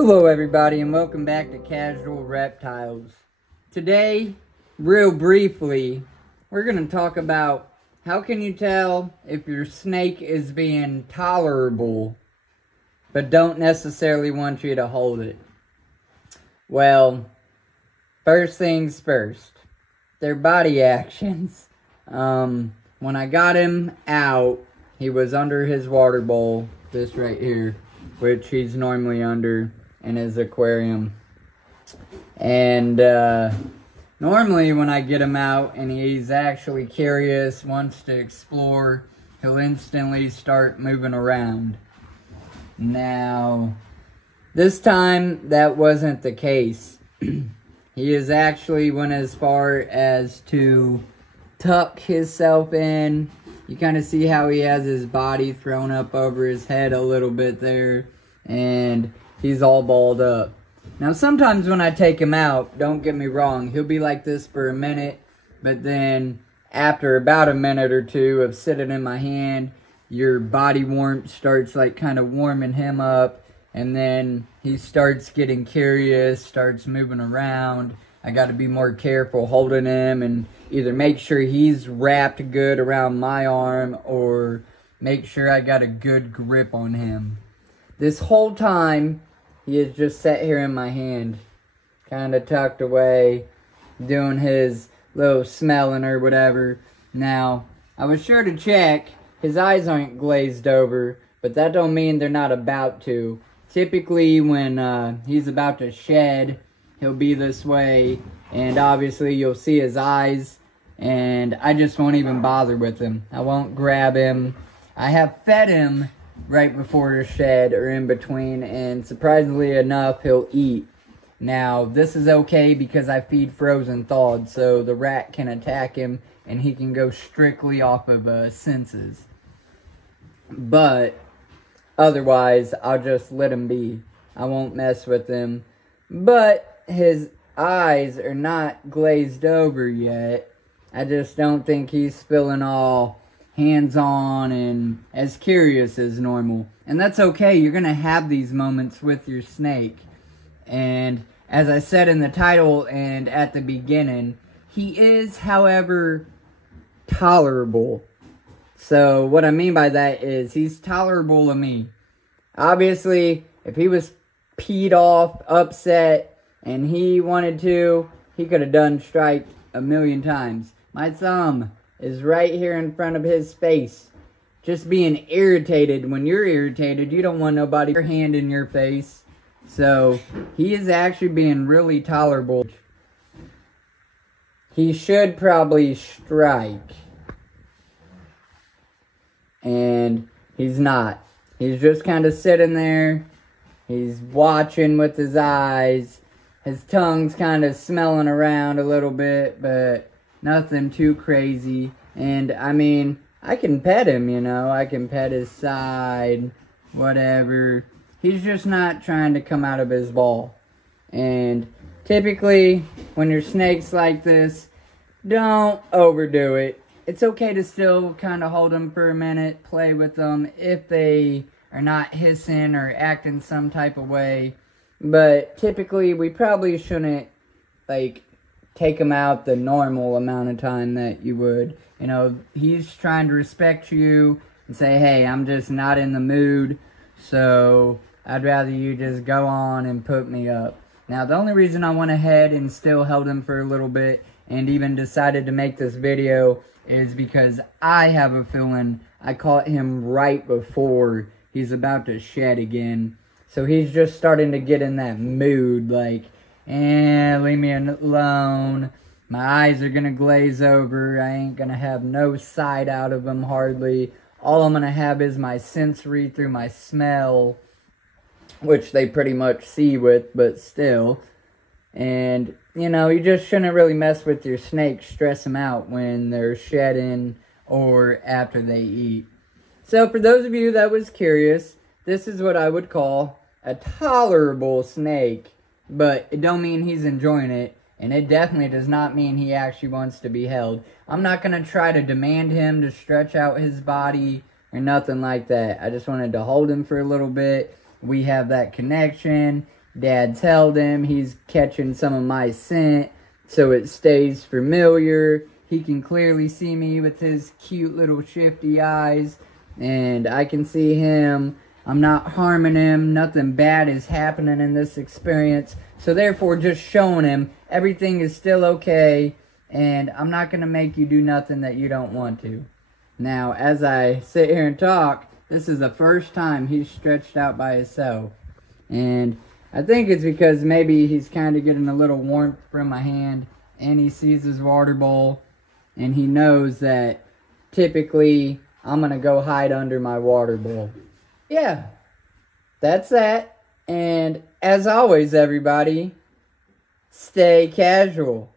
Hello everybody and welcome back to Casual Reptiles. Today, real briefly, we're going to talk about how can you tell if your snake is being tolerable but don't necessarily want you to hold it. Well, first things first, their body actions. When I got him out, he was under his water bowl, this right here, which he's normally under in his aquarium. And normally when I get him out and he's actually curious, wants to explore, he'll instantly start moving around. Now, this time that wasn't the case. He has actually went as far as to tuck himself in. You kind of see how he has his body thrown up over his head a little bit there, and he's all balled up. Now, sometimes when I take him out, don't get me wrong, he'll be like this for a minute, but then after about a minute or two of sitting in my hand, your body warmth starts like kind of warming him up, and then he starts getting curious, starts moving around. I got to be more careful holding him and either make sure he's wrapped good around my arm or make sure I got a good grip on him. This whole time, he has just sat here in my hand, kind of tucked away, doing his little smelling or whatever. Now, I was sure to check, his eyes aren't glazed over, but that don't mean they're not about to. Typically, when he's about to shed, he'll be this way, and obviously you'll see his eyes, and I just won't even bother with him. I won't grab him. I have fed him right before the shed or in between, and surprisingly enough, he'll eat. Now, this is okay because I feed frozen thawed, so the rat can attack him, and he can go strictly off of senses. But otherwise, I'll just let him be. I won't mess with him. But his eyes are not glazed over yet. I just don't think he's feeling all hands-on and as curious as normal. And that's okay. You're going to have these moments with your snake. And as I said in the title and at the beginning, he is, however, tolerable. So what I mean by that is he's tolerable to me. Obviously, if he was peed off, upset, and he wanted to, he could have done strike a million times. My thumb is right here in front of his face. Just being irritated. When you're irritated, you don't want nobody your hand in your face. So, he is actually being really tolerable. He should probably strike. And he's not. He's just kind of sitting there. He's watching with his eyes. His tongue's kind of smelling around a little bit, but nothing too crazy. And, I mean, I can pet him, you know. I can pet his side, whatever. He's just not trying to come out of his ball. And typically, when your snake's like this, don't overdo it. It's okay to still kind of hold them for a minute, play with them if they are not hissing or acting some type of way. But typically, we probably shouldn't, like, take him out the normal amount of time that you would. You know, he's trying to respect you and say, hey, I'm just not in the mood, so I'd rather you just go on and put me up. Now, the only reason I went ahead and still held him for a little bit and even decided to make this video is because I have a feeling I caught him right before he's about to shed again. So he's just starting to get in that mood, like, leave me alone. My eyes are going to glaze over. I ain't going to have no sight out of them hardly. All I'm going to have is my sensory through my smell, which they pretty much see with, but still. And, you know, you just shouldn't really mess with your snake, stress them out when they're shedding or after they eat. So for those of you that was curious, this is what I would call a tolerable snake, but it don't mean he's enjoying it, and it definitely does not mean he actually wants to be held. I'm not going to try to demand him to stretch out his body or nothing like that. I just wanted to hold him for a little bit. We have that connection. Dad's held him. He's catching some of my scent, so it stays familiar. He can clearly see me with his cute little shifty eyes, and I can see him. I'm not harming him. Nothing bad is happening in this experience. So therefore, just showing him everything is still okay, and I'm not going to make you do nothing that you don't want to. Now, as I sit here and talk, this is the first time he's stretched out by himself. And I think it's because maybe he's kind of getting a little warmth from my hand, and he sees his water bowl, and he knows that typically I'm going to go hide under my water bowl. Yeah, that's that. And as always, everybody, stay casual.